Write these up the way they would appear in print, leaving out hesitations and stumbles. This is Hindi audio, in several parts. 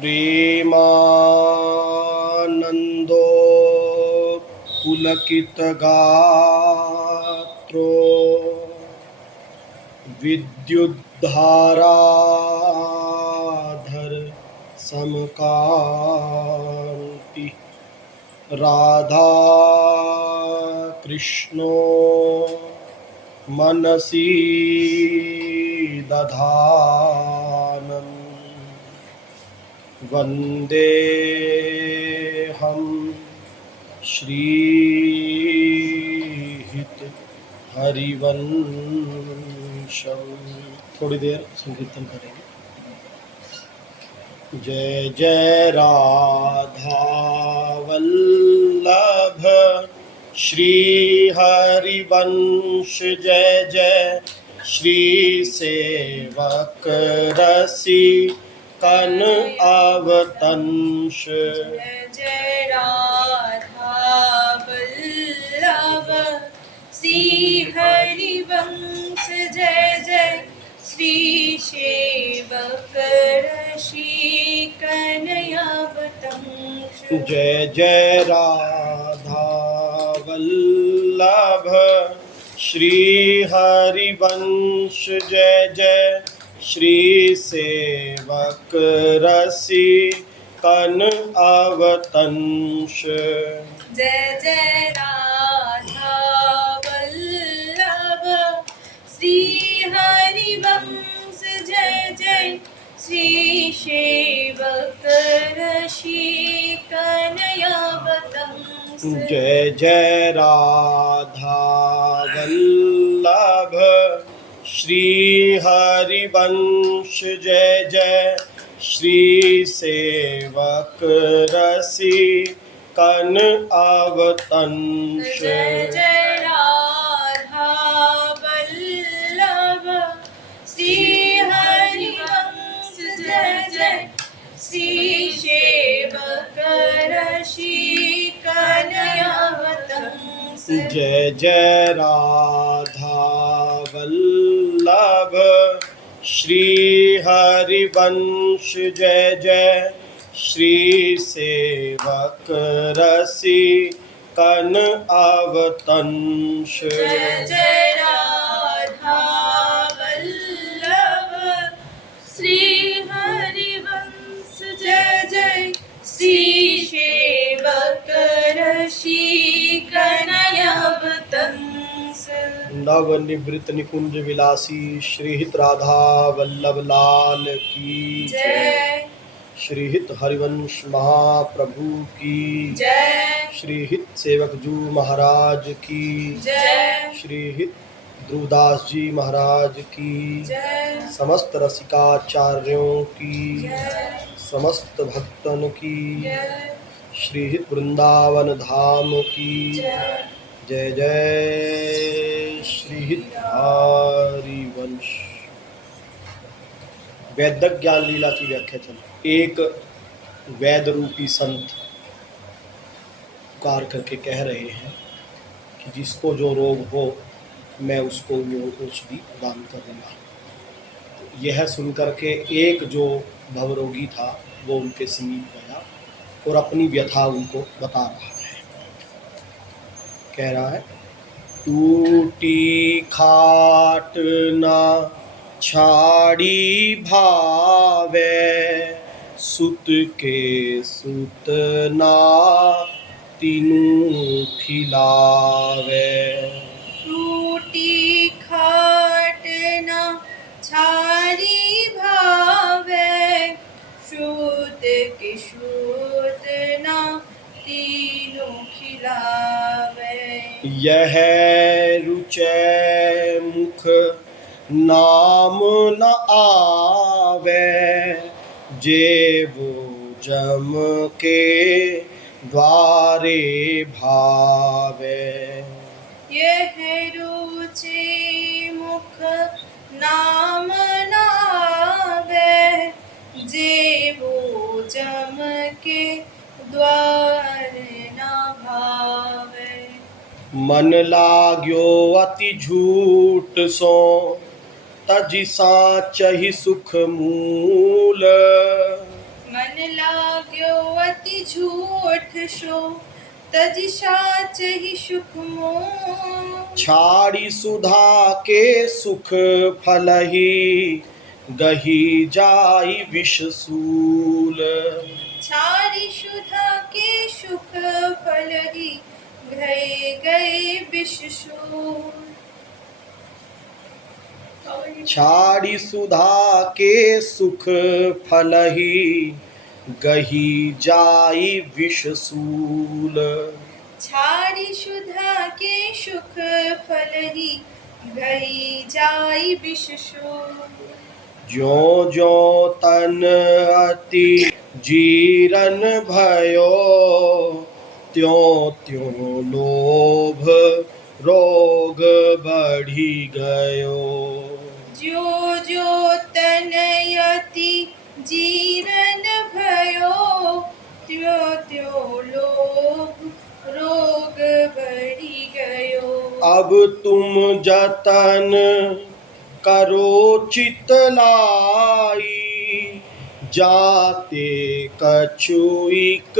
प्रेमानंदो पुलकितगात्रो विद्युद्धाराधर समकांति राधा कृष्णो मनसि दधानम् वन्देऽहं श्रीहित हरिवंशम्। थोड़ी देर संकीर्तन करेंगे। जय जय राधा वल्लभ श्री हरिवंश, जय जय श्री सेवक रसी कन अवतंश। जय जय राधा वल्लभ श्री हरिवंश, जय जय श्री सेवक रसी कनयावतंश। जय जय राधा वल्लभ श्री हरिवंश, जय जय श्री सेवक रसी कन अवतंश। जय जय राधा वल्लभ श्री हरिवंश, जय जय श्री सेवक रसी कनयावतंश। जय जय राधा वल्लभ श्री हरिवंश, जय जय श्री सेवक रसी कन अवतंश। जय जय राधा वल्लभ श्री हरिवंश, जय जय श्री सेवक रसी कनयावतंश। जय जय राधा वल्लभ श्री हरिवंश, जय जय श्री सेवक रसी कन अवतंश। जय जय राधा वल्लभ श्री हरिवंश, जय जय श्री सेवक रसी कनयावतंश। नव निवृत निकुंज विलासी श्रीहित राधा वल्लभ लाल की जय। श्रीहित हरिवंश महाप्रभु की जय। श्रीहित सेवक जू महाराज की जय। श्रीहित ध्रुवदास जी महाराज की जय। समस्त रसिकाचार्यों की जय। समस्त भक्तन की जय। श्रीहित वृंदावन धाम की जय। जय जय श्रीहित हरिवंश। वैदिक ज्ञान लीला की व्याख्या चल। एक वैद रूपी संत पुकार करके कह रहे हैं कि जिसको जो रोग हो मैं उसको वो औषधि प्रदान कर दूंगा। यह सुनकर के एक जो भवरोगी था वो उनके समीप गया और अपनी व्यथा उनको बता रहा है। कह रहा है, टूटी खाट ना छाड़ी भावे, सुत के सुत ना तीनू खिलावे। टूटी खाट ना छाड़ी भावे, सूत की सूत ना तीनों खिलावे। यह रुचै मुख नाम न आवे, जेवो जम के द्वारे भावे। यह रुचि मुख नाम नावे, जेवो जम के द्वार न भावे। मन लाग्यो अति झूठ सो, तजि साचहि सुख मूल। मन लाग्यो अति झूठ सो तज साच ही सुख मोह। छाड़ी सुधा के सुख फलही गही जाई विष सूल। छाड़ी सुधा के सुख फल ही गए गए विष सूल। छाड़ी सुधा के सुख फलही गही जाई विष सूल। छाड़ी सुधा के सुख फल ही गई जाई विष सूल। ज्यों ज्यों तन अति जीरन भयो त्यों त्यों लोभ रोग बढ़ी गयो। जो जो तनयति जीवन भयो त्यो त्यो लोभ रोग बढ़ी गयो। अब तुम जतन करो चित लाई जाते कछुइक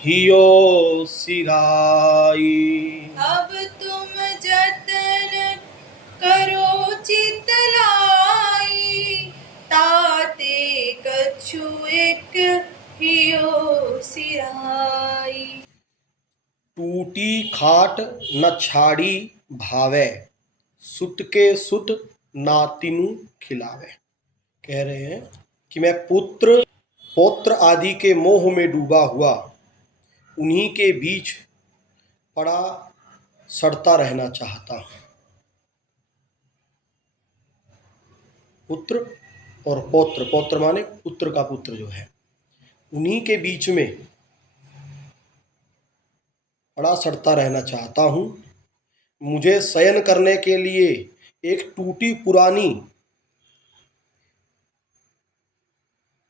हियो सिराई। अब तुम जतन करो चित लाई ताते कछु एक हियो सिराई। टूटी खाट न छाड़ी भावे सुत के सुत नातिनु खिलावे। कह रहे हैं कि मैं पुत्र पौत्र आदि के मोह में डूबा हुआ उन्हीं के बीच पड़ा सड़ता रहना चाहता हूं। पुत्र और पौत्र, पौत्र माने पुत्र का पुत्र जो है, उन्हीं के बीच में पड़ा सड़ता रहना चाहता हूं। मुझे शयन करने के लिए एक टूटी पुरानी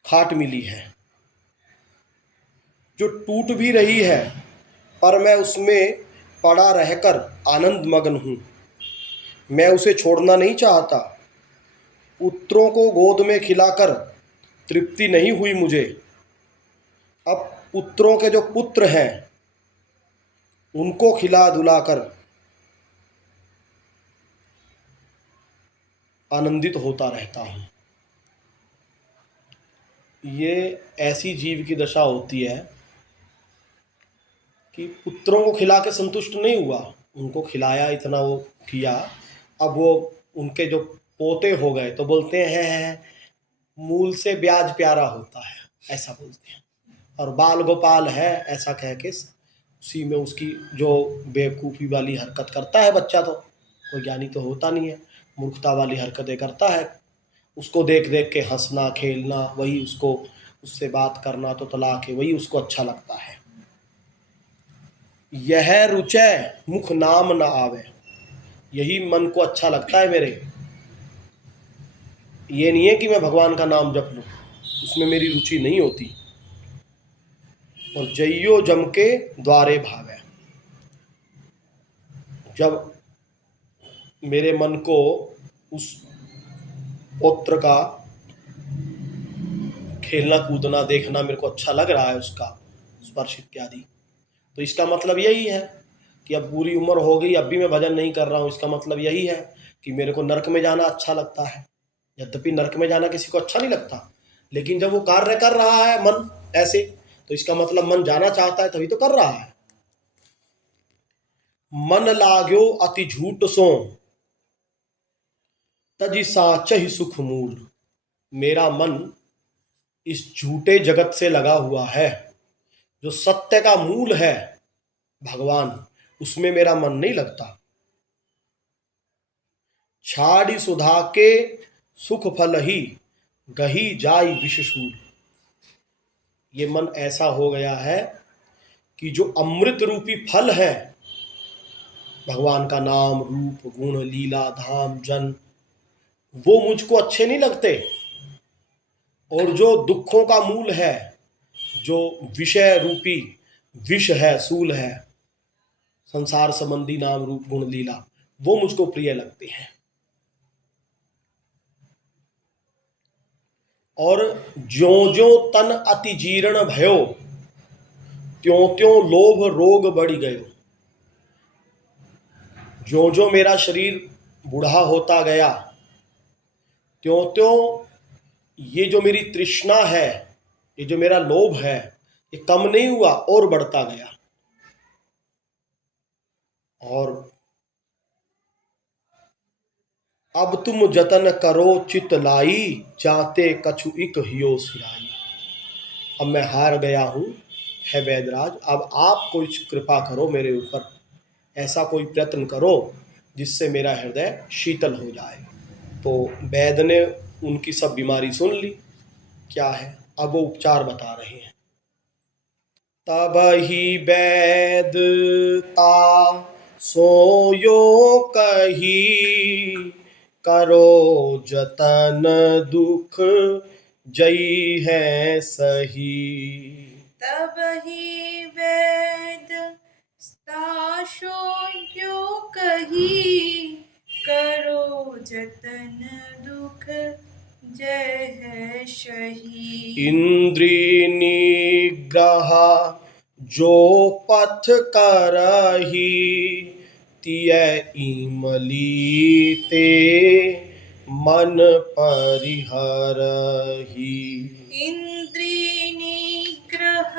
खाट मिली है जो टूट भी रही है, पर मैं उसमें पड़ा रहकर आनंद मग्न हूं। मैं उसे छोड़ना नहीं चाहता। पुत्रों को गोद में खिलाकर तृप्ति नहीं हुई मुझे। अब पुत्रों के जो पुत्र हैं उनको खिला दुलाकर आनंदित होता रहता हूं। ये ऐसी जीव की दशा होती है कि पुत्रों को खिला के संतुष्ट नहीं हुआ, उनको खिलाया, इतना वो किया, अब वो उनके जो पोते हो गए तो बोलते हैं मूल से ब्याज प्यारा होता है, ऐसा बोलते हैं। और बाल गोपाल है ऐसा कह के उसी में उसकी जो बेवकूफ़ी वाली हरकत करता है बच्चा, तो कोई ज्ञानी तो होता नहीं है, मूर्खता वाली हरकतें करता है। उसको देख देख के हंसना खेलना, वही उसको उससे बात करना तो तलाक है, वही उसको अच्छा लगता है। यह रुचय मुख नाम न आवे, यही मन को अच्छा लगता है मेरे। ये नहीं है कि मैं भगवान का नाम जप लूँ, उसमें मेरी रुचि नहीं होती। और जइयो जम के द्वारे भावे, जब मेरे मन को उस पुत्र का खेलना कूदना देखना मेरे को अच्छा लग रहा है, उसका स्पर्श इत्यादि, तो इसका मतलब यही है कि अब पूरी उम्र हो गई, अब भी मैं भजन नहीं कर रहा हूँ। इसका मतलब यही है कि मेरे को नरक में जाना अच्छा लगता है। यद्यपि नरक में जाना किसी को अच्छा नहीं लगता, लेकिन जब वो कार्य कर रहा है मन ऐसे, तो इसका मतलब मन जाना चाहता है, तभी तो कर रहा है। मन लाग्यो अति झूठ सो तजी साच ही सुख मूल। मेरा मन इस झूठे जगत से लगा हुआ है, जो सत्य का मूल है भगवान, उसमें मेरा मन नहीं लगता। छाड़ी सुधा के सुख फल ही गही जाई विषसूल। ये मन ऐसा हो गया है कि जो अमृत रूपी फल है, भगवान का नाम रूप गुण लीला धाम जन, वो मुझको अच्छे नहीं लगते। और जो दुखों का मूल है, जो विषय रूपी विष है, सूल है, संसार संबंधी नाम रूप गुण लीला, वो मुझको प्रिय लगते हैं। और ज्यों ज्यों तन अति जीर्ण भयो, त्यों त्यों लोभ रोग बढ़ गयो। ज्यों ज्यों मेरा शरीर बूढ़ा होता गया, त्यों त्यों ये जो मेरी तृष्णा है, ये जो मेरा लोभ है, ये कम नहीं हुआ और बढ़ता गया। और अब तुम जतन करो चित लाई, जाते कछु इक हियो सिराई। अब मैं हार गया हूँ, है वैदराज, अब आप कोई कृपा करो मेरे ऊपर, ऐसा कोई प्रयत्न करो जिससे मेरा हृदय शीतल हो जाए। तो वैद्य ने उनकी सब बीमारी सुन ली, क्या है, अब वो उपचार बता रहे हैं। तब ही वैद्यता सोयो कही, करो जतन दुख जई है सही। तब ही वेद स्ताशो यो कही, करो जतन दुख जय है सही। इंद्रिय निग्रह जो पथ करही, तिय इमली ते मन परिहरही। इंद्रिय निग्रह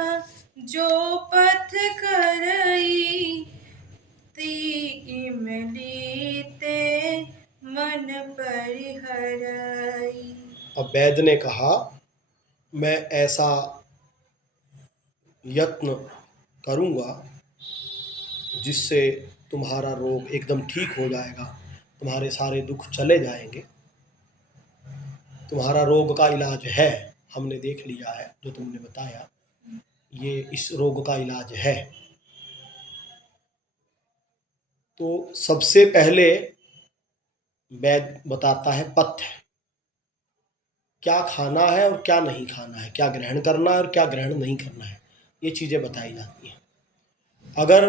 जो पथ करई, ती इमली ते मन परिहरई। अब वैद्य ने कहा, मैं ऐसा यत्न करूंगा जिससे तुम्हारा रोग एकदम ठीक हो जाएगा, तुम्हारे सारे दुख चले जाएंगे। तुम्हारा रोग का इलाज है, हमने देख लिया है, जो तुमने बताया, ये इस रोग का इलाज है। तो सबसे पहले वैद्य बताता है पथ्य, क्या खाना है और क्या नहीं खाना है, क्या ग्रहण करना है और क्या ग्रहण नहीं करना है, ये चीज़ें बताई जाती हैं। अगर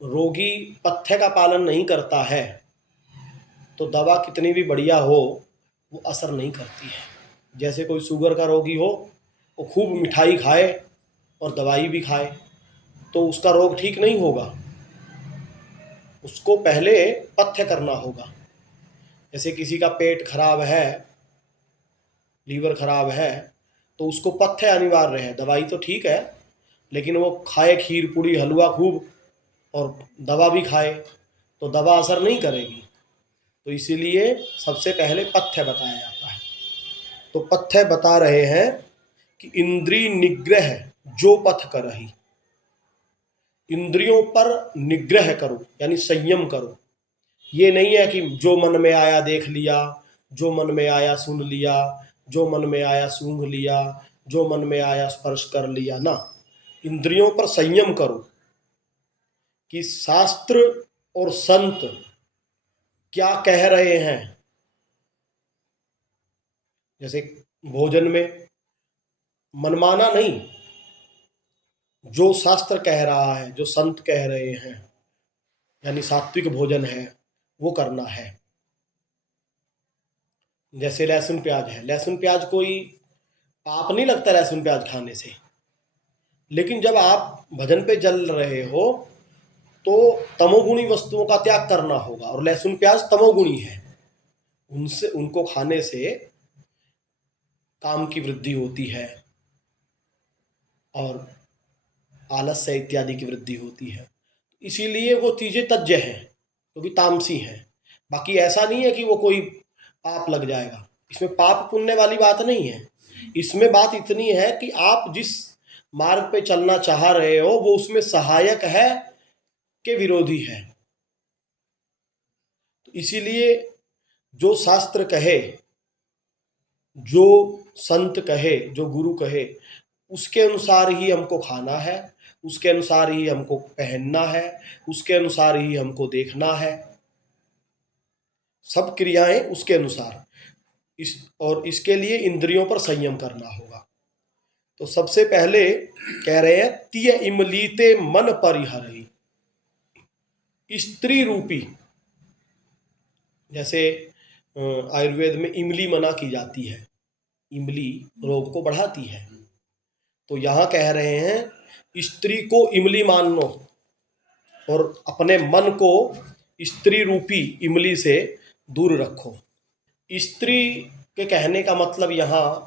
रोगी पथ्य का पालन नहीं करता है तो दवा कितनी भी बढ़िया हो वो असर नहीं करती है। जैसे कोई शुगर का रोगी हो, वो खूब मिठाई खाए और दवाई भी खाए तो उसका रोग ठीक नहीं होगा, उसको पहले पथ्य करना होगा। जैसे किसी का पेट खराब है, लीवर खराब है, तो उसको पथ्य अनिवार्य है। दवाई तो ठीक है, लेकिन वो खाए खीर पूड़ी हलवा खूब और दवा भी खाए तो दवा असर नहीं करेगी। तो इसीलिए सबसे पहले पथ्य बताया जाता है। तो पथ्य बता रहे हैं कि इंद्रिय निग्रह जो पथ करही, इंद्रियों पर निग्रह करो यानी संयम करो। ये नहीं है कि जो मन में आया देख लिया, जो मन में आया सुन लिया, जो मन में आया सूंघ लिया, जो मन में आया स्पर्श कर लिया ना। इंद्रियों पर संयम करो कि शास्त्र और संत क्या कह रहे हैं। जैसे भोजन में मनमाना नहीं, जो शास्त्र कह रहा है, जो संत कह रहे हैं, यानी सात्विक भोजन है, वो करना है। जैसे लहसुन प्याज है, लहसुन प्याज कोई पाप नहीं लगता लहसुन प्याज खाने से, लेकिन जब आप भजन पे चल रहे हो तो तमोगुणी वस्तुओं का त्याग करना होगा, और लहसुन प्याज तमोगुणी है, उनसे उनको खाने से काम की वृद्धि होती है और आलस्य इत्यादि की वृद्धि होती है। इसीलिए वो चीज़ें तज्य हैं, क्योंकि तामसी हैं। बाकी ऐसा नहीं है कि वो कोई पाप लग जाएगा, इसमें पाप पुण्य वाली बात नहीं है। इसमें बात इतनी है कि आप जिस मार्ग पे चलना चाह रहे हो वो उसमें सहायक है के विरोधी है। तो इसीलिए जो शास्त्र कहे, जो संत कहे, जो गुरु कहे, उसके अनुसार ही हमको खाना है, उसके अनुसार ही हमको पहनना है, उसके अनुसार ही हमको देखना है, सब क्रियाएं उसके अनुसार। और इसके लिए इंद्रियों पर संयम करना होगा। तो सबसे पहले कह रहे हैं तिय इमलीते मन परिहरहि, स्त्री रूपी, जैसे आयुर्वेद में इमली मना की जाती है, इमली रोग को बढ़ाती है। तो यहाँ कह रहे हैं स्त्री को इमली मान लो और अपने मन को स्त्री रूपी इमली से दूर रखो। स्त्री के कहने का मतलब यहाँ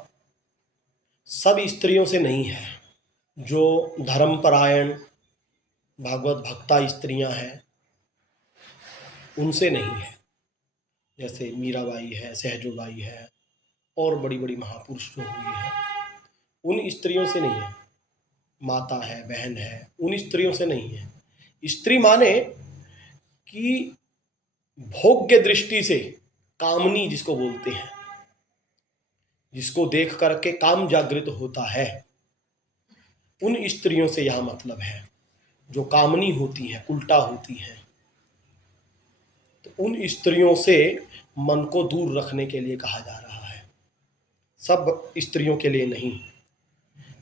सब स्त्रियों से नहीं है। जो धर्मपरायण भागवत भक्ता स्त्रियां हैं उनसे नहीं है, जैसे मीराबाई है, सहजोबाई है और बड़ी बड़ी महापुरुष जो हुई है, उन स्त्रियों से नहीं है। माता है, बहन है, उन स्त्रियों से नहीं है। स्त्री माने कि भोग्य दृष्टि से कामनी जिसको बोलते हैं, जिसको देख करके काम जागृत होता है, उन स्त्रियों से यह मतलब है। जो कामनी होती हैं, उल्टा होती हैं, तो उन स्त्रियों से मन को दूर रखने के लिए कहा जा रहा है, सब स्त्रियों के लिए नहीं।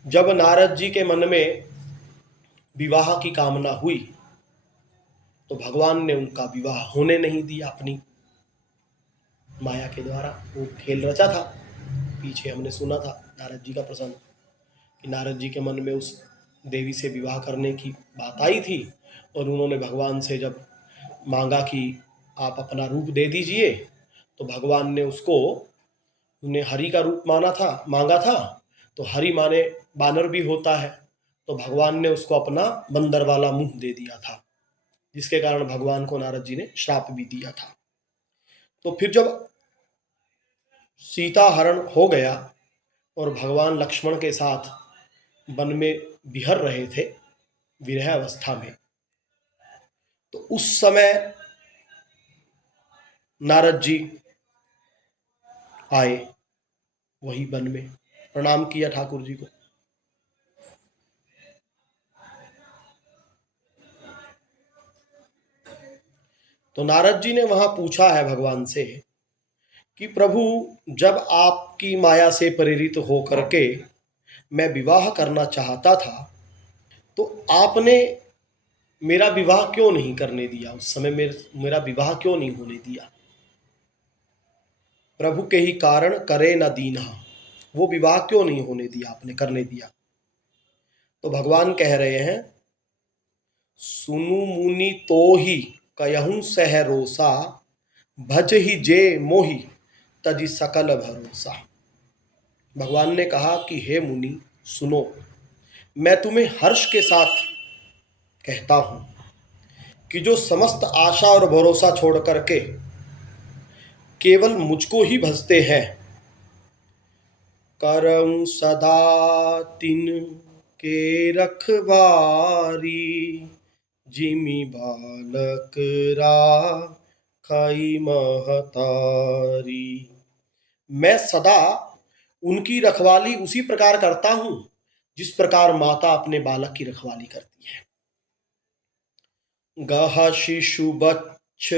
जब नारद जी के मन में विवाह की कामना हुई तो भगवान ने उनका विवाह होने नहीं दिया। अपनी माया के द्वारा वो खेल रचा था। पीछे हमने सुना था नारद जी का प्रसंग कि नारद जी के मन में उस देवी से विवाह करने की बात आई थी और उन्होंने भगवान से जब मांगा कि आप अपना रूप दे दीजिए, तो भगवान ने उसको, उन्हें हरि का रूप मांगा था। तो हरि माने बानर भी होता है, तो भगवान ने उसको अपना बंदर वाला मुंह दे दिया था, जिसके कारण भगवान को नारद जी ने श्राप भी दिया था। तो फिर जब सीता हरण हो गया और भगवान लक्ष्मण के साथ वन में विहर रहे थे विरह अवस्था में, तो उस समय नारद जी आए वही वन में, प्रणाम किया ठाकुर जी को। तो नारद जी ने वहां पूछा है भगवान से कि प्रभु, जब आपकी माया से प्रेरित हो करके मैं विवाह करना चाहता था तो आपने मेरा विवाह क्यों नहीं करने दिया? उस समय मेरा विवाह क्यों नहीं होने दिया? प्रभु के ही कारण करे न दीना, वो विवाह क्यों नहीं होने दिया, आपने करने दिया? तो भगवान कह रहे हैं, सुनु मुनि तो ही कयहूं सह रोसा, भज ही जे मोहि तजि सकल भरोसा। भगवान ने कहा कि हे मुनि सुनो, मैं तुम्हें हर्ष के साथ कहता हूं कि जो समस्त आशा और भरोसा छोड़ करके केवल मुझको ही भजते हैं, करऊं सदा तिन के रखवारी, जिमि बालक राखई महतारी। मैं सदा उनकी रखवाली उसी प्रकार करता हूं जिस प्रकार माता अपने बालक की रखवाली करती है। गह शिशु बच्छ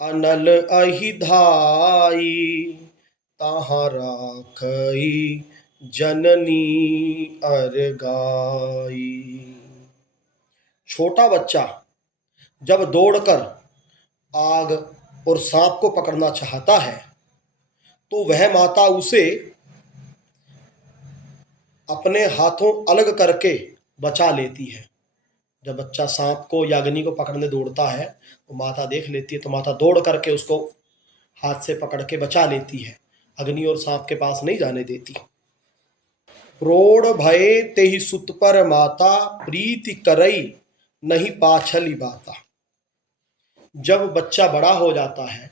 अनल अहि धाई, ताहा राखई जननी अरगाई। छोटा बच्चा जब दौड़कर आग और सांप को पकड़ना चाहता है तो वह माता उसे अपने हाथों अलग करके बचा लेती है। जब बच्चा सांप को या अग्नि को पकड़ने दौड़ता है तो माता देख लेती है, तो माता दौड़ करके उसको हाथ से पकड़ के बचा लेती है, अग्नि और सांप के पास नहीं जाने देती। प्रोढ़ भय तेहि सुत पर माता, प्रीति करई नहीं पाछली बाता। जब बच्चा बड़ा हो जाता है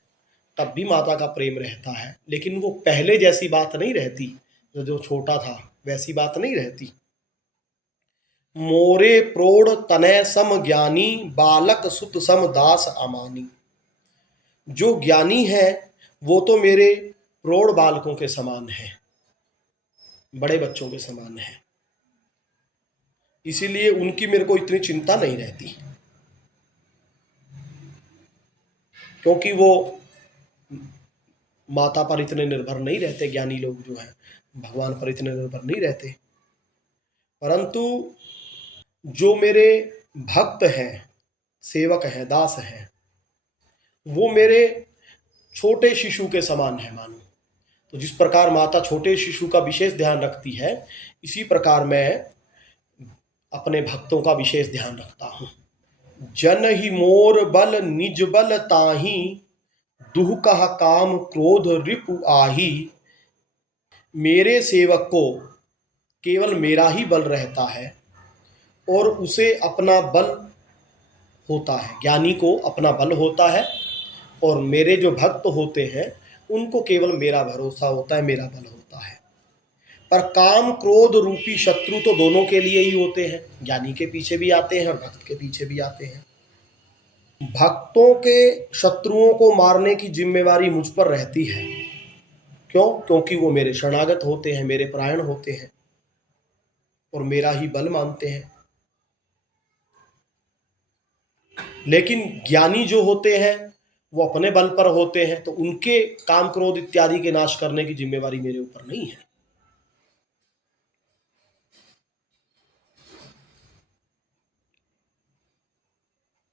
तब भी माता का प्रेम रहता है, लेकिन वो पहले जैसी बात नहीं रहती, जो छोटा था वैसी बात नहीं रहती। मोरे प्रोढ़ तनय सम ज्ञानी, बालक सुत सम दास अमानी। जो ज्ञानी है वो तो मेरे प्रौढ़ बालकों के समान है, बड़े बच्चों के समान है, इसीलिए उनकी मेरे को इतनी चिंता नहीं रहती, क्योंकि वो माता पर इतने निर्भर नहीं रहते। ज्ञानी लोग जो हैं भगवान पर इतने निर्भर नहीं रहते। परंतु जो मेरे भक्त हैं, सेवक हैं, दास हैं, वो मेरे छोटे शिशु के समान है मानो। तो जिस प्रकार माता छोटे शिशु का विशेष ध्यान रखती है, इसी प्रकार मैं अपने भक्तों का विशेष ध्यान रखता हूँ। जन ही मोर बल निज बल ताही, दुह कहा काम क्रोध रिपु आही। मेरे सेवक को केवल मेरा ही बल रहता है और उसे अपना बल होता है, ज्ञानी को अपना बल होता है, और मेरे जो भक्त होते हैं उनको केवल मेरा भरोसा होता है, मेरा बल होता है। पर काम क्रोध रूपी शत्रु तो दोनों के लिए ही होते हैं, ज्ञानी के पीछे भी आते हैं और भक्त के पीछे भी आते हैं। भक्तों के शत्रुओं को मारने की जिम्मेवारी मुझ पर रहती है। क्यों? क्योंकि वो मेरे शरणागत होते हैं, मेरे परायण होते हैं और मेरा ही बल मानते हैं। लेकिन ज्ञानी जो होते हैं वो अपने बल पर होते हैं, तो उनके काम क्रोध इत्यादि के नाश करने की जिम्मेवारी मेरे ऊपर नहीं है।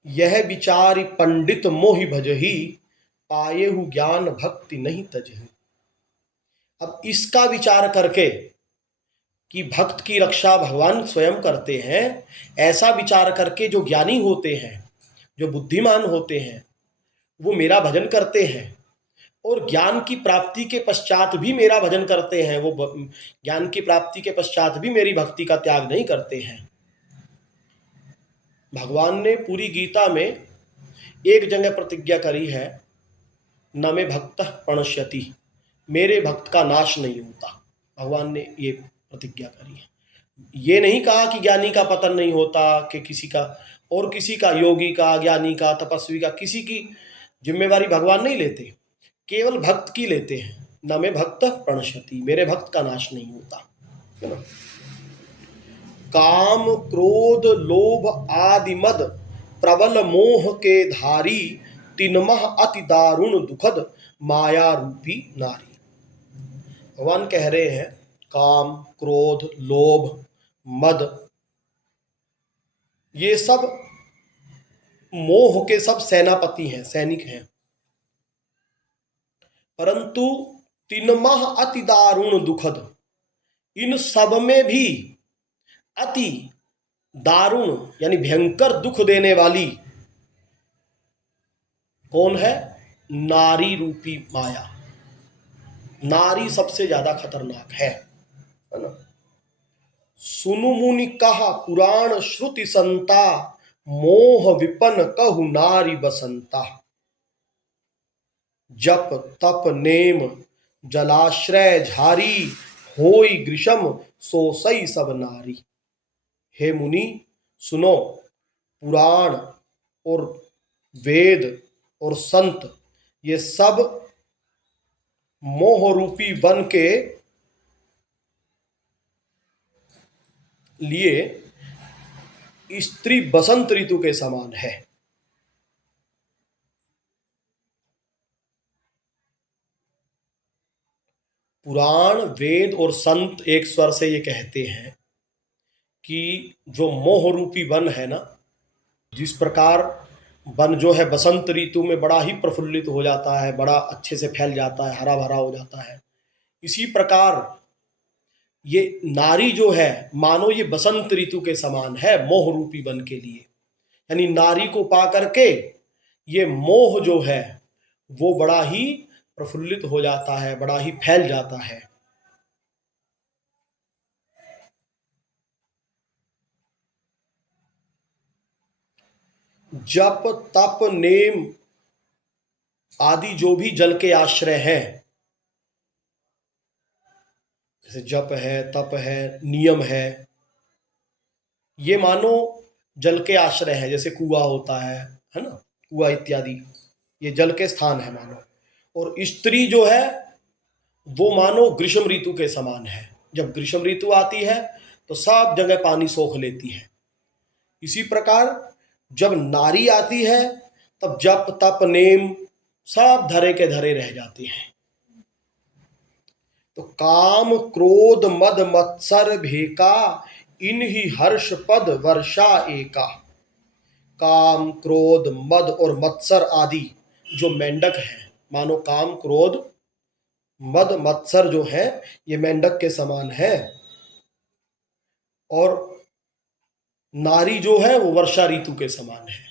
यह विचार पंडित मोहि भजहि, पायेहु ज्ञान भक्ति नहीं तजहि। अब इसका विचार करके कि भक्त की रक्षा भगवान स्वयं करते हैं, ऐसा विचार करके जो ज्ञानी होते हैं, जो बुद्धिमान होते हैं, वो मेरा भजन करते हैं और ज्ञान की प्राप्ति के पश्चात भी मेरा भजन करते हैं। वो ज्ञान की प्राप्ति के पश्चात भी मेरी भक्ति का त्याग नहीं करते हैं। भगवान ने पूरी गीता में एक जगह प्रतिज्ञा करी है, न मे भक्तः प्रणश्यति, मेरे भक्त का नाश नहीं होता। भगवान ने ये प्रतिज्ञा करी है। ये नहीं कहा कि ज्ञानी का पतन नहीं होता, कि किसी का और किसी का, योगी का, ज्ञानी का, तपस्वी का, किसी की जिम्मेवारी भगवान नहीं लेते, केवल भक्त की लेते हैं। न मे भक्तः प्रणश्यति, मेरे भक्त का नाश नहीं होता, है ना। काम क्रोध लोभ आदि मद प्रबल मोह के धारी, तिनमह अति दारुण दुखद माया रूपी नारी। भगवान कह रहे हैं काम क्रोध लोभ मद, ये सब मोह के सब सेनापति हैं, सैनिक हैं, परंतु तिनमह अति दारुण दुखद, इन सब में भी अति दारुण यानी भयंकर दुख देने वाली कौन है? नारी रूपी माया। नारी सबसे ज्यादा खतरनाक है ना। सुनु मुनि कहा पुराण श्रुति संता, मोह विपन कहु नारी बसंता। जप तप नेम जलाश्रय झारी, होई ग्रीष्म सो सई सब नारी। हे मुनि सुनो, पुराण और वेद और संत ये सब मोह रूपी वन के लिए स्त्री बसंत ऋतु के समान है। पुराण वेद और संत एक स्वर से ये कहते हैं कि जो मोह रूपी वन है ना, जिस प्रकार वन जो है बसंत ऋतु में बड़ा ही प्रफुल्लित हो जाता है, बड़ा अच्छे से फैल जाता है, हरा भरा हो जाता है, इसी प्रकार ये नारी जो है मानो ये बसंत ऋतु के समान है मोह रूपी वन के लिए। यानी नारी को पा करके ये मोह जो है वो बड़ा ही प्रफुल्लित हो जाता है, बड़ा ही फैल जाता है। जप तप नेम आदि जो भी जल के आश्रय हैं, जैसे जप है, तप है, नियम है, ये मानो जल के आश्रय है। जैसे कुआं होता है ना, कुआं इत्यादि ये जल के स्थान है मानो। और स्त्री जो है वो मानो ग्रीष्म ऋतु के समान है। जब ग्रीष्म ऋतु आती है तो सब जगह पानी सोख लेती है। इसी प्रकार जब नारी आती है तब जप तप नेम सब धरे के धरे रह जाते हैं। तो काम क्रोध मद मत्सर भेका, इन्हीं हर्ष पद वर्षा एका। काम क्रोध मद और मत्सर आदि जो मेंढक हैं, मानो काम क्रोध मद मत्सर जो है ये मेंढक के समान है, और नारी जो है वो वर्षा ऋतु के समान है।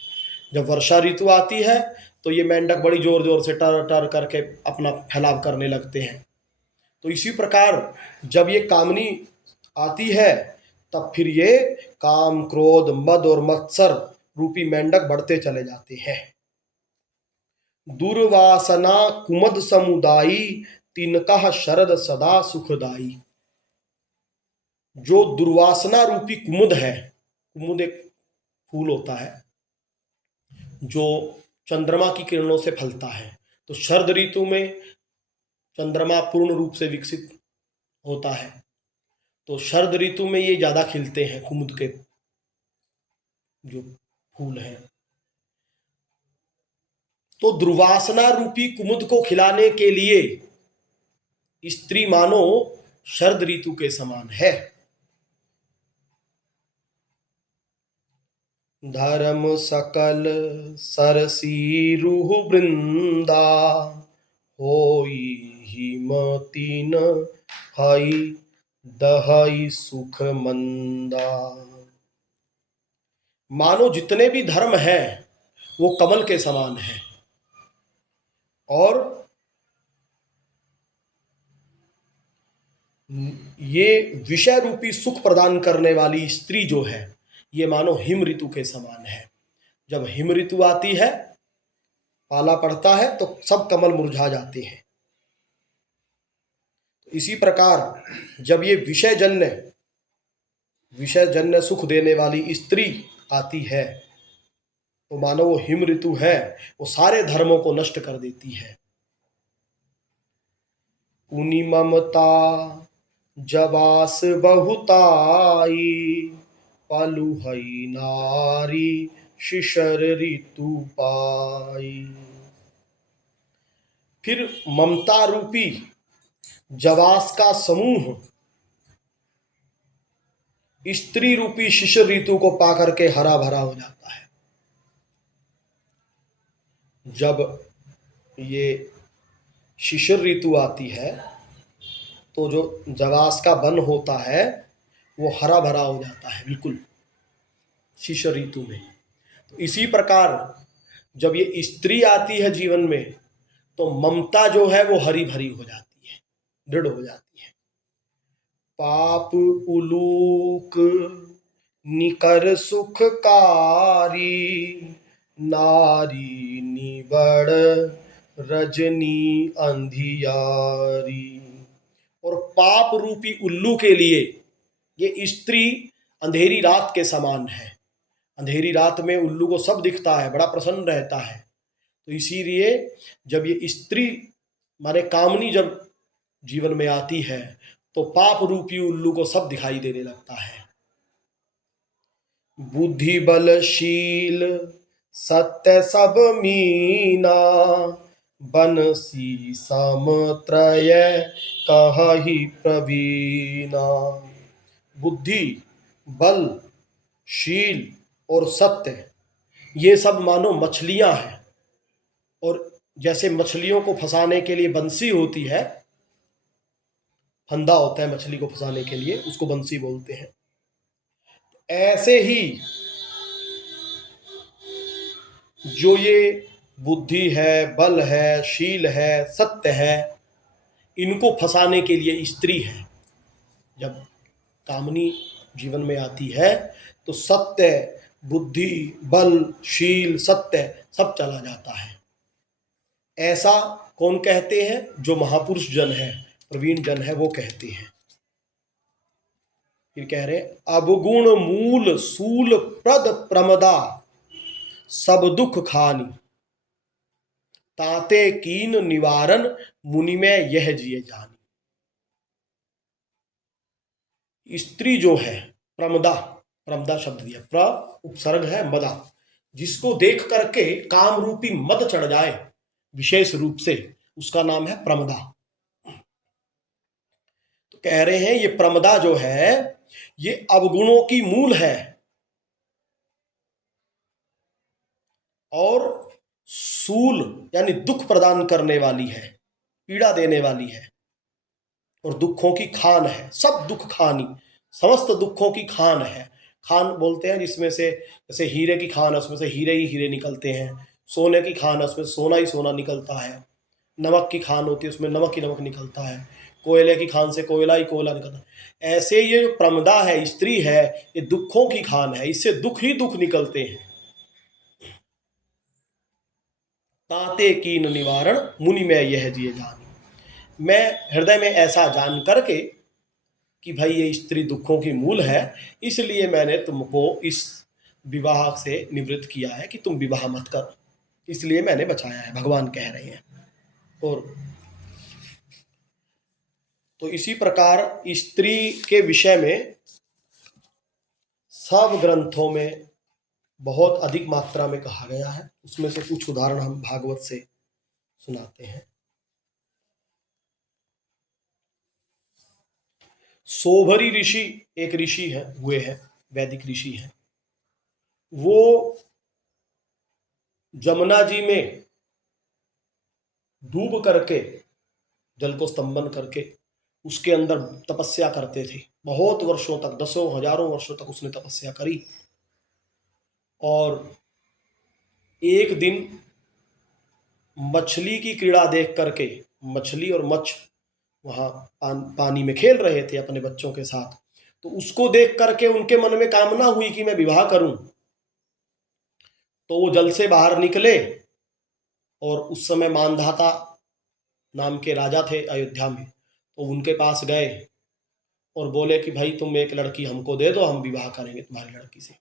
जब वर्षा ऋतु आती है तो ये मेंढक बड़ी जोर जोर से टर टर करके अपना फैलाव करने लगते हैं। तो इसी प्रकार जब ये कामनी आती है तब फिर ये काम, क्रोध, मद और मत्सर रूपी मेंढक बढ़ते चले जाते हैं। दुर्वासना कुमद समुदायी, तिनका शरद सदा सुखदाई। जो दुर्वासना रूपी कुमुद है, कुमुद एक फूल होता है जो चंद्रमा की किरणों से फलता है। तो शरद ऋतु में चंद्रमा पूर्ण रूप से विकसित होता है, तो शरद ऋतु में ये ज्यादा खिलते हैं कुमुद के जो फूल हैं। तो दुर्वासना रूपी कुमुद को खिलाने के लिए स्त्री मानो शरद ऋतु के समान है। धर्म सकल सरसी रूह वृंदा, होई हिमतीन हई दहई सुख मंदा। मानो जितने भी धर्म हैं वो कमल के समान है, और ये विषय रूपी सुख प्रदान करने वाली स्त्री जो है ये मानो हिम ऋतु के समान है। जब हिम ऋतु आती है, पाला पड़ता है, तो सब कमल मुरझा जाते हैं। इसी प्रकार जब ये विषय जन्य सुख देने वाली स्त्री आती है तो मानो वो हिम ऋतु है, वो सारे धर्मों को नष्ट कर देती है। पुनि ममता जवास बहुताई, पलु हई नारी शिशर ऋतु पाई। फिर ममता रूपी जवास का समूह स्त्री रूपी शिशिर ऋतु को पाकर के हरा भरा हो जाता है। जब ये शिशिर ऋतु आती है तो जो जवास का वन होता है वो हरा भरा हो जाता है बिल्कुल शिशिर ऋतु में। तो इसी प्रकार जब ये स्त्री आती है जीवन में तो ममता जो है वो हरी भरी हो जाती है, दृढ़ हो जाती है। पाप उलूक निकर सुखकारी, नारी निबड़ रजनी अंधियारी। और पाप रूपी उल्लू के लिए ये स्त्री अंधेरी रात के समान है। अंधेरी रात में उल्लू को सब दिखता है, बड़ा प्रसन्न रहता है। तो इसीलिए जब ये स्त्री माने कामनी जब जीवन में आती है तो पाप रूपी उल्लू को सब दिखाई देने लगता है। बुद्धि बलशील सत्य सब मीना, बनसी समत्रय कहहि प्रवीणा। बुद्धि, बल, शील और सत्य ये सब मानो मछलियां हैं, और जैसे मछलियों को फंसाने के लिए बंसी होती है, फंदा होता है मछली को फंसाने के लिए, उसको बंसी बोलते हैं। ऐसे ही जो ये बुद्धि है, बल है, शील है, सत्य है, इनको फंसाने के लिए स्त्री है। जब कामनी जीवन में आती है तो सत्य, बुद्धि, बल, शील, सत्य सब चला जाता है। ऐसा कौन कहते हैं? जो महापुरुष जन है, प्रवीण जन है, वो कहते हैं। फिर कह रहे अवगुण मूल सूल प्रद प्रमदा, सब दुख खानी, ताते कीन निवारण मुनि में यह जिए जानी। स्त्री जो है प्रमदा, प्रमदा शब्द दिया, प्र उपसर्ग है मदा, जिसको देख करके काम रूपी मद चढ़ जाए विशेष रूप से, उसका नाम है प्रमदा। तो कह रहे हैं ये प्रमदा जो है ये अवगुणों की मूल है और सूल यानी दुख प्रदान करने वाली है, पीड़ा देने वाली है। और दुखों की खान है, सब दुख खानी, समस्त दुखों की खान है। खान बोलते हैं जिसमें से, जैसे हीरे की खान है उसमें से हीरे ही हीरे निकलते हैं, सोने की खान है उसमें सोना ही सोना निकलता है, नमक की खान होती है उसमें नमक ही नमक निकलता है, कोयले की खान से कोयला ही कोयला निकलता है। ऐसे ये जो प्रमदा है, स्त्री है, ये दुखों की खान है, इससे दुख ही दुख निकलते हैं। ताते कीन निवारण मुनि में यह जिए जानी। मैं हृदय में ऐसा जान करके कि भाई ये स्त्री दुखों की मूल है, इसलिए मैंने तुमको इस विवाह से निवृत्त किया है कि तुम विवाह मत करो, इसलिए मैंने बचाया है, भगवान कह रहे हैं। और तो इसी प्रकार स्त्री के विषय में सब ग्रंथों में बहुत अधिक मात्रा में कहा गया है। उसमें से कुछ उदाहरण हम भागवत से सुनाते हैं। सोभरी ऋषि एक ऋषि है, हुए हैं, वैदिक ऋषि हैं। वो जमुना जी में डूब करके, जल को स्तंभन करके उसके अंदर तपस्या करते थे बहुत वर्षों तक, दसों हजारों वर्षों तक उसने तपस्या करी। और एक दिन मछली की क्रीड़ा देख करके, मछली और मच्छ वहां पानी में खेल रहे थे अपने बच्चों के साथ, तो उसको देख करके उनके मन में कामना हुई कि मैं विवाह करूं। तो वो जल से बाहर निकले और उस समय मानधाता नाम के राजा थे अयोध्या में, तो उनके पास गए और बोले कि भाई तुम एक लड़की हमको दे दो, हम विवाह करेंगे तुम्हारी लड़की से।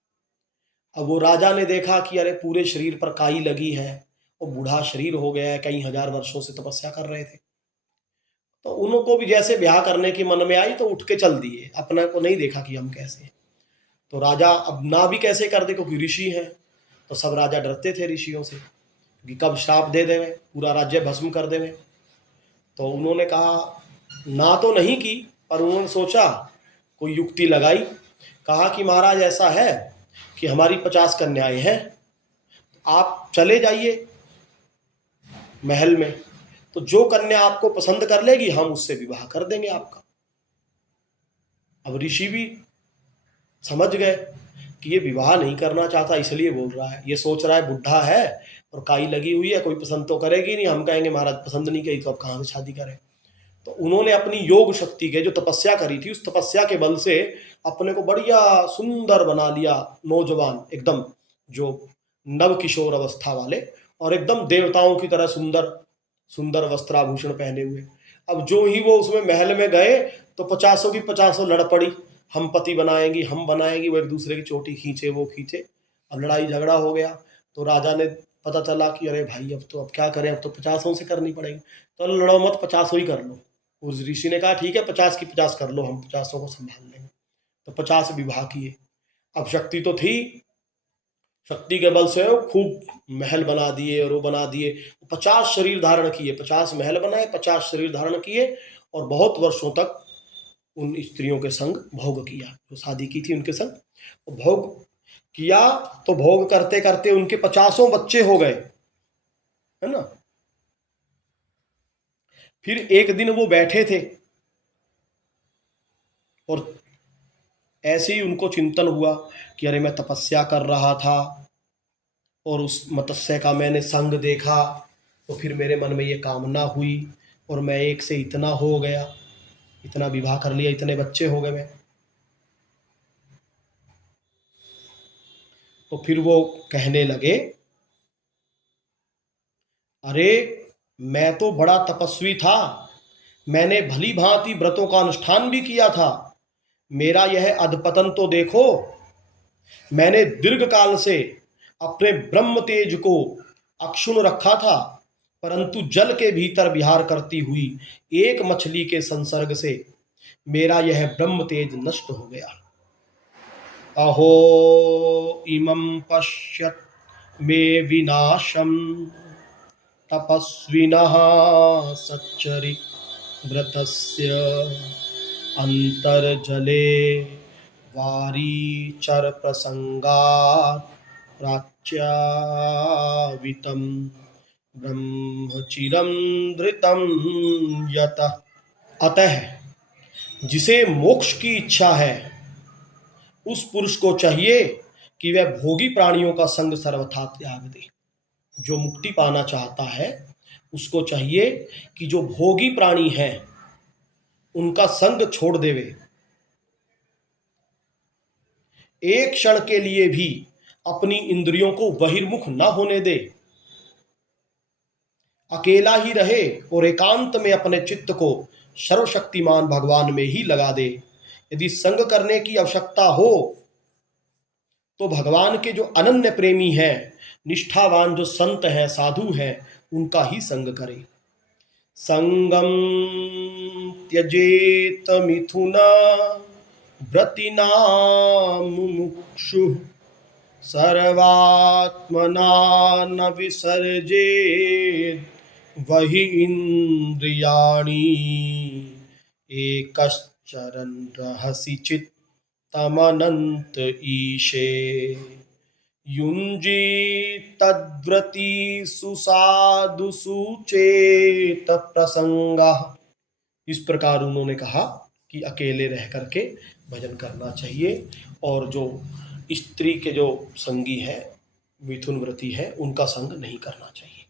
अब वो राजा ने देखा कि अरे पूरे शरीर पर काई लगी है और बूढ़ा शरीर हो गया है, कई हजार वर्षों से तपस्या कर रहे थे, तो उनको भी जैसे ब्याह करने की मन में आई तो उठ के चल दिए, अपना को नहीं देखा कि हम कैसे हैं। तो राजा अब ना भी कैसे कर दे, क्योंकि ऋषि हैं, तो सब राजा डरते थे ऋषियों से कि कब श्राप दे देवे, पूरा राज्य भस्म कर देवे। तो उन्होंने कहा, ना तो नहीं की, पर उन्होंने सोचा, कोई युक्ति लगाई, कहा कि महाराज ऐसा है कि हमारी 50 कन्याएं हैं, आप चले जाइए महल में, तो जो कन्या आपको पसंद कर लेगी हम उससे विवाह कर देंगे आपका। अब ऋषि भी समझ गए कि ये विवाह नहीं करना चाहता, इसलिए बोल रहा है, ये सोच रहा है बुढ़ा है और काई लगी हुई है, कोई पसंद तो करेगी नहीं, हम कहेंगे महाराज पसंद नहीं करी तो अब कहाँ से शादी करें। तो उन्होंने अपनी योग शक्ति के, जो तपस्या करी थी, उस तपस्या के बल से अपने को बढ़िया सुंदर बना लिया, नौजवान एकदम, जो नव किशोर अवस्था वाले, और एकदम देवताओं की तरह सुंदर सुंदर वस्त्राभूषण पहने हुए। अब जो ही वो उसमें महल में गए तो 50 की 50 लड़ पड़ी, हम पति बनाएंगी हम बनाएंगी, वो एक दूसरे की चोटी खींचे वो खींचे, अब लड़ाई झगड़ा हो गया। तो राजा ने पता चला कि अरे भाई अब क्या करें, अब तो 50 से करनी पड़ेगी, तो लड़ो मत, 50 ही कर लो। उस ऋषि ने कहा ठीक है 50 की 50 कर लो, हम 50 को संभाल लेंगे। तो 50 विवाह किए। अब शक्ति तो थी, शक्ति के बल से खूब महल बना दिए और वो बना दिए, 50 शरीर धारण किए, 50 महल बनाए, 50 शरीर धारण किए, और बहुत वर्षों तक उन स्त्रियों के संग भोग किया, जो शादी की थी उनके संग भोग किया। तो भोग करते करते उनके 50 बच्चे हो गए, है ना। फिर एक दिन वो बैठे थे और ऐसे ही उनको चिंतन हुआ कि अरे मैं तपस्या कर रहा था और उस मत्स्य का मैंने संग देखा, तो फिर मेरे मन में ये कामना हुई और मैं एक से इतना हो गया, इतना विवाह कर लिया, इतने बच्चे हो गए मैं। तो फिर वो कहने लगे, अरे मैं तो बड़ा तपस्वी था, मैंने भली भांति व्रतों का अनुष्ठान भी किया था, मेरा यह अधपतन तो देखो। मैंने दीर्घ काल से अपने ब्रह्म तेज को अक्षुण्ण रखा था, परंतु जल के भीतर विहार करती हुई एक मछली के संसर्ग से मेरा यह ब्रह्म तेज नष्ट हो गया। अहो इमं पश्यत मे विनाशम तपस्विनः सच्चरिव्रतस्य अंतर्जले वारीचर प्रसंगात् प्राच्यावितं ब्रह्मचिरं धृतं यतः। अतः जिसे मोक्ष की इच्छा है उस पुरुष को चाहिए कि वह भोगी प्राणियों का संग सर्वथा त्याग दे। जो मुक्ति पाना चाहता है उसको चाहिए कि जो भोगी प्राणी हैं उनका संग छोड़ देवे, एक क्षण के लिए भी अपनी इंद्रियों को बहिर्मुख न होने दे, अकेला ही रहे और एकांत में अपने चित्त को सर्वशक्तिमान भगवान में ही लगा दे। यदि संग करने की आवश्यकता हो तो भगवान के जो अनन्य प्रेमी हैं, निष्ठावान जो संत हैं, साधु हैं, उनका ही संग करे। संगम त्यजेत मिथुना व्रतिनाम मुमुक्षु सर्वात्मना न विसर्जेत वही इंद्रियाणि एकश्चरन् रहसि चित्तमनंत ईशे युञ्जी तद्व्रति सुसाधु सुचेत प्रसंगा। इस प्रकार उन्होंने कहा कि अकेले रह करके भजन करना चाहिए और जो स्त्री के जो संगी है, मिथुन व्रती है, उनका संग नहीं करना चाहिए।